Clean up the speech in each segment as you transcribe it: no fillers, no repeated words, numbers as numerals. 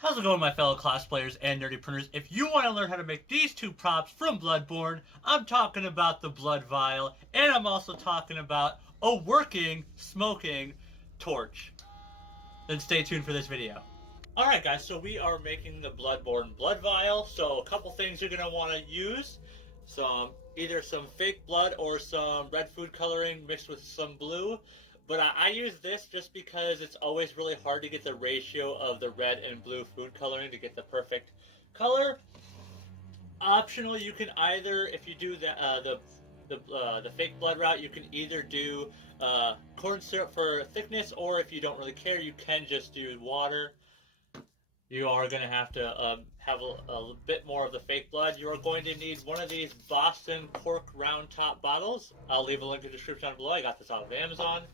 How's it going, my fellow cosplayers and nerdy printers? If you want to learn how to make these two props from Bloodborne, I'm talking about the Blood Vial, and I'm also talking about a working, smoking torch. Then stay tuned for this video. Alright guys, so we are making the Bloodborne Blood Vial, so a couple things you're going to want to use. Either some fake blood or some red food coloring mixed with some blue. But I use this just because it's always really hard to get the ratio of the red and blue food coloring to get the perfect color. Optional, you can either, if you do the fake blood route, you can either do corn syrup for thickness, or if you don't really care, you can just do water. You are going to have a bit more of the fake blood. You are going to need one of these Boston cork round top bottles. I'll leave a link in the description down below. I got this off of Amazon.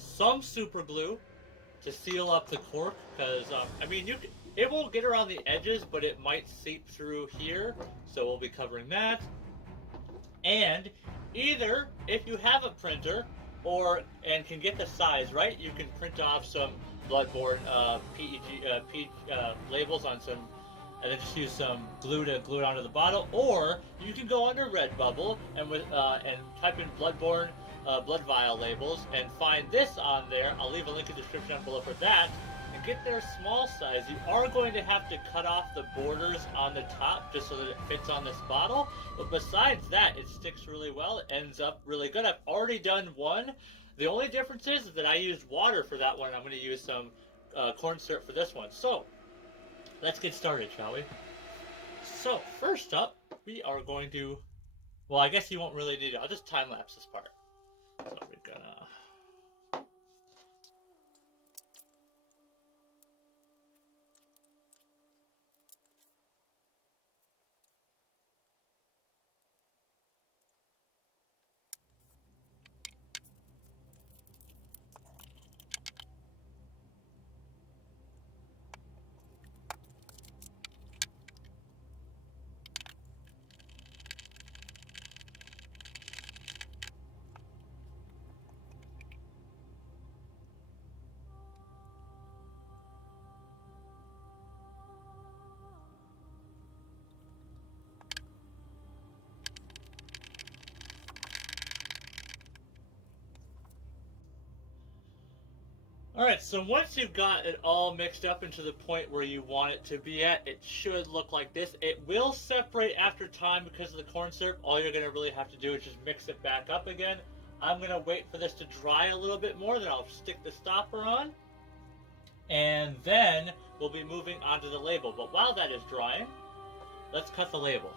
Some super glue to seal up the cork, because it won't get around the edges, but it might seep through here, so we'll be covering that. And either if you have a printer and can get the size right, you can print off some Bloodborne PEG labels on some, and then just use some glue to glue it onto the bottle, or you can go under Redbubble and type in Bloodborne Blood Vial labels and find this on there. I'll leave a link in the description down below for that. And get their small size. You are going to have to cut off the borders on the top just so that it fits on this bottle. But besides that, it sticks really well. It ends up really good. I've already done one. The only difference is that I used water for that one. I'm going to use some corn syrup for this one. So let's get started, shall we? So first up, we are going to, well, I guess you won't really need it. I'll just time lapse this part. So we're gonna, Alright, so once you've got it all mixed up into the point where you want it to be at, it should look like this. It will separate after time because of the corn syrup. All you're going to really have to do is just mix it back up again. I'm going to wait for this to dry a little bit more, then I'll stick the stopper on. And then we'll be moving on to the label. But while that is drying, let's cut the label.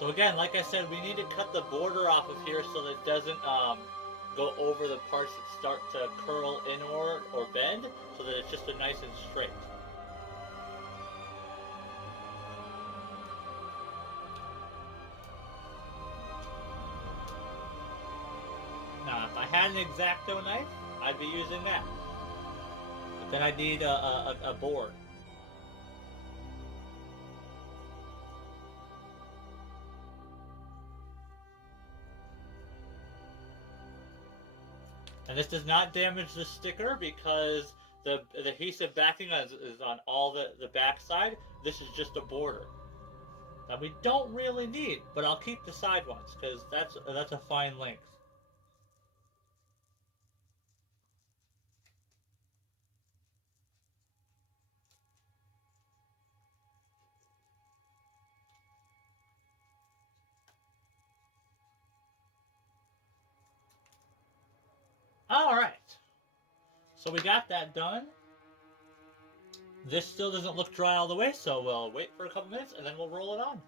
So again, like I said, we need to cut the border off of here so that it doesn't go over the parts that start to curl inward or bend, so that it's just a nice and straight. Now, if I had an X-Acto knife, I'd be using that. But then I'd need a board. And this does not damage the sticker because the adhesive backing is on all the back side. This is just a border that we don't really need, but I'll keep the side ones because that's a fine length. Alright, so we got that done. This still doesn't look dry all the way, so we'll wait for a couple minutes and then we'll roll it on.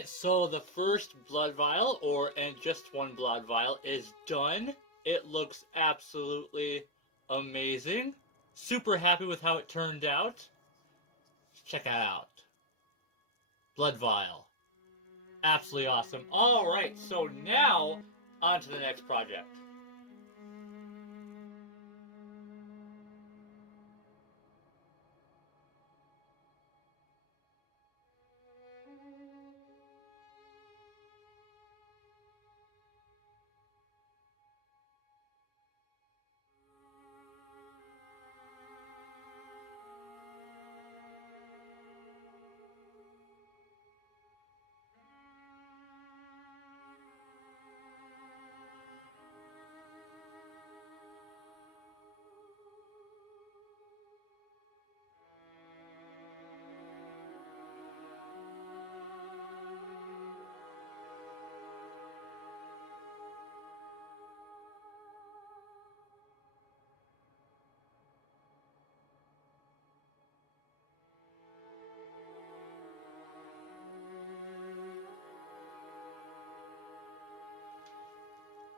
Alright, so the first blood vial, and just one blood vial, is done. It looks absolutely amazing. Super happy with how it turned out. Check it out. Blood vial. Absolutely awesome. Alright, so now, on to the next project.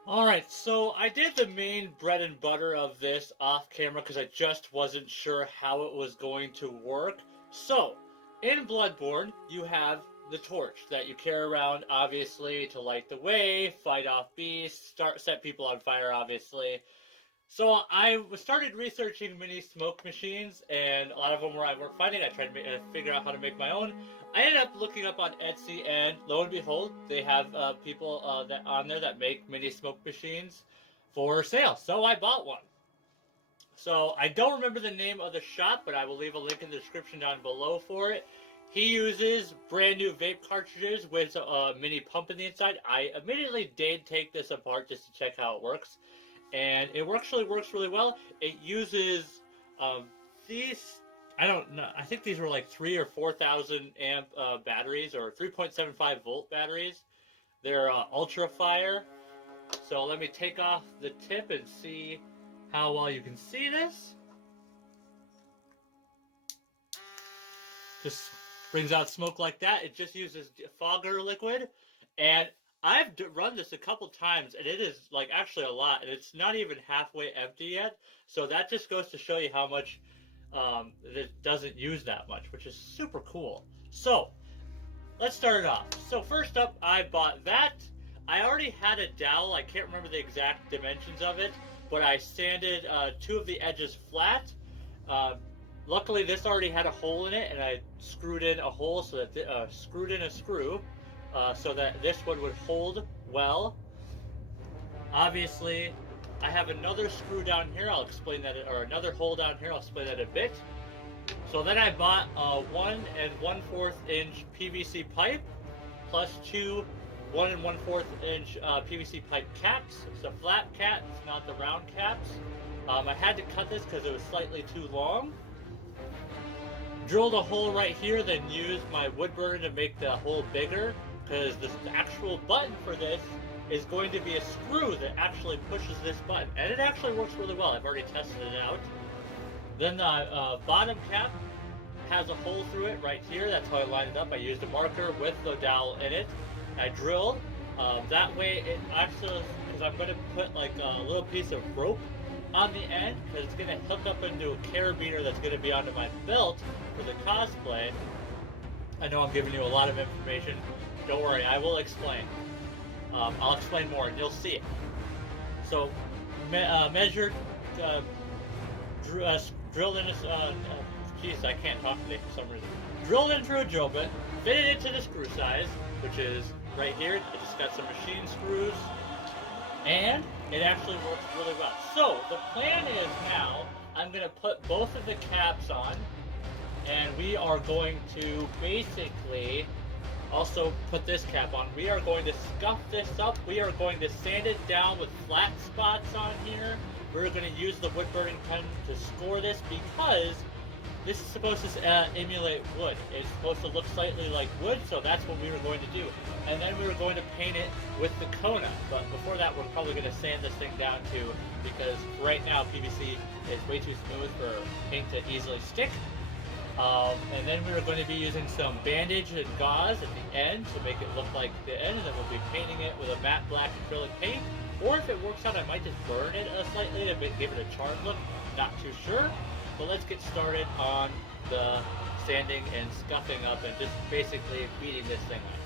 Alright, so I did the main bread and butter of this off camera because I just wasn't sure how it was going to work. So, in Bloodborne, you have the torch that you carry around, obviously, to light the way, fight off beasts, set people on fire, obviously. So I started researching mini smoke machines, and a lot of them where I work finding. I tried to figure out how to make my own. I ended up looking up on Etsy, and lo and behold, they have people that on there that make mini smoke machines for sale. So I bought one. So I don't remember the name of the shop, but I will leave a link in the description down below for it. He uses brand new vape cartridges with a mini pump in the inside. I immediately did take this apart just to check how it works. And it actually works really well. It uses these, I don't know, I think these were like 3,000 or 4,000 amp batteries, or 3.75 volt batteries. They're ultra fire. So let me take off the tip and see how well you can see this. Just brings out smoke like that. It just uses fogger liquid, and I've run this a couple times, and it is like actually a lot, and it's not even halfway empty yet. So that just goes to show you how much it doesn't use that much, which is super cool. So let's start it off. So first up, I bought that. I already had a dowel. I can't remember the exact dimensions of it, but I sanded 2 of the edges flat. Luckily, this already had a hole in it, and I screwed in a hole so that screwed in a screw. So that this one would hold well. Obviously, I have another screw down here. I'll explain that, or another hole down here. I'll explain that a bit. So then I bought 1 1/4 inch PVC pipe, plus 2 1 1/4 inch PVC pipe caps. It's a flat cap, it's not the round caps. I had to cut this because it was slightly too long. Drilled a hole right here, then used my wood burner to make the hole bigger, because the actual button for this is going to be a screw that actually pushes this button, and it actually works really well. I've already tested it out. Then the bottom cap has a hole through it right here. That's how I lined it up. I used a marker with the dowel in it. I drilled. That way it actually, because I'm going to put like a little piece of rope on the end, because it's going to hook up into a carabiner that's going to be onto my belt for the cosplay. I know I'm giving you a lot of information. Don't worry, I will explain. I'll explain more, and you'll see it. So, measured, drilled in a, jeez, I can't talk today for some reason. Drilled into a drill bit, fitted it to the screw size, which is right here. It just got some machine screws, and it actually works really well. So, the plan is now, I'm going to put both of the caps on, and we are going to basically also put this cap on. We are going to scuff this up. We are going to sand it down with flat spots on here. We're going to use the wood burning pen to score this, because this is supposed to emulate wood. It's supposed to look slightly like wood, so that's what we were going to do. And then we were going to paint it with the Kona. But before that, we're probably going to sand this thing down too, because right now PVC is way too smooth for paint to easily stick. And then we are going to be using some bandage and gauze at the end to make it look like the end, and then we'll be painting it with a matte black acrylic paint. Or if it works out, I might just burn it slightly to give it a charred look. Not too sure. But let's get started on the sanding and scuffing up and just basically beating this thing up.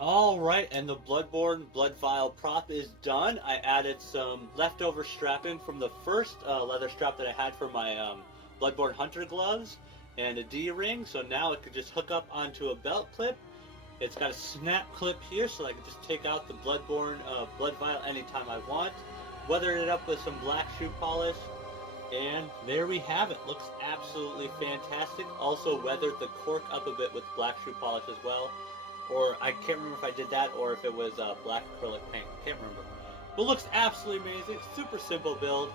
Alright, and the Bloodborne Blood vial prop is done. I added some leftover strapping from the first leather strap that I had for my Bloodborne Hunter gloves and a D-ring, so now it could just hook up onto a belt clip. It's got a snap clip here, so I can just take out the Bloodborne Blood vial anytime I want. Weathered it up with some black shoe polish, and there we have it. Looks absolutely fantastic. Also weathered the cork up a bit with black shoe polish as well. Or I can't remember if I did that or if it was black acrylic paint. Can't remember. But looks absolutely amazing. Super simple build.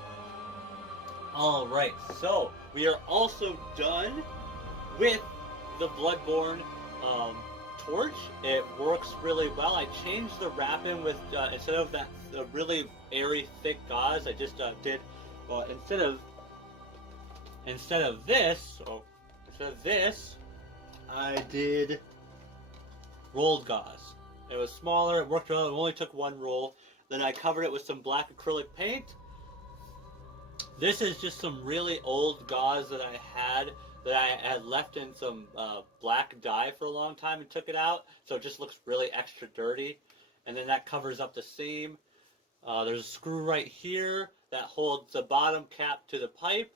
Alright, so we are also done with the Bloodborne torch. It works really well. I changed the wrapping with, instead of that really airy thick gauze, I just did, instead of Instead of this, I did rolled gauze. It was smaller, it worked well, it only took one roll. Then I covered it with some black acrylic paint. This is just some really old gauze that I had left in some black dye for a long time and took it out, so it just looks really extra dirty. And then that covers up the seam. There's a screw right here that holds the bottom cap to the pipe.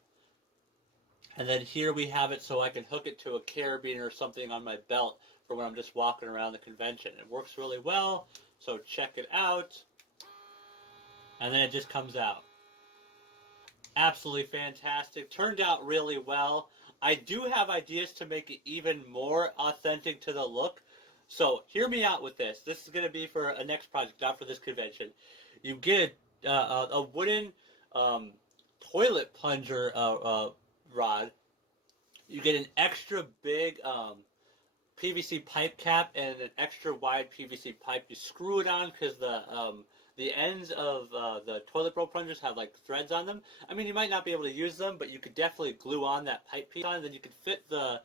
And then here we have it so I can hook it to a carabiner or something on my belt for when I'm just walking around the convention. It works really well, so check it out. And then it just comes out. Absolutely fantastic. Turned out really well. I do have ideas to make it even more authentic to the look. So hear me out with this. This is going to be for a next project, not for this convention. You get a wooden toilet plunger rod. You get an extra big PVC pipe cap and an extra wide PVC pipe. You screw it on because the ends of the toilet roll plungers have like threads on them. I mean, you might not be able to use them, but you could definitely glue on that pipe piece on, and then you could fit the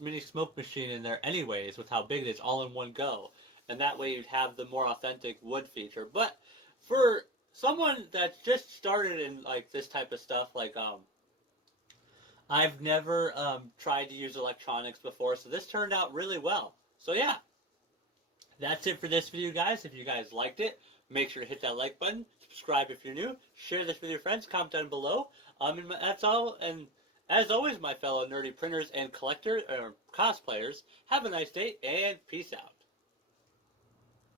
mini smoke machine in there anyways with how big it is, all in one go. And that way you'd have the more authentic wood feature. But for someone that's just started in like this type of stuff, like I've never tried to use electronics before, so this turned out really well. So yeah, that's it for this video, guys. If you guys liked it, make sure to hit that like button, subscribe if you're new, share this with your friends, comment down below. And that's all. And as always, my fellow nerdy printers and cosplayers, have a nice day and peace out.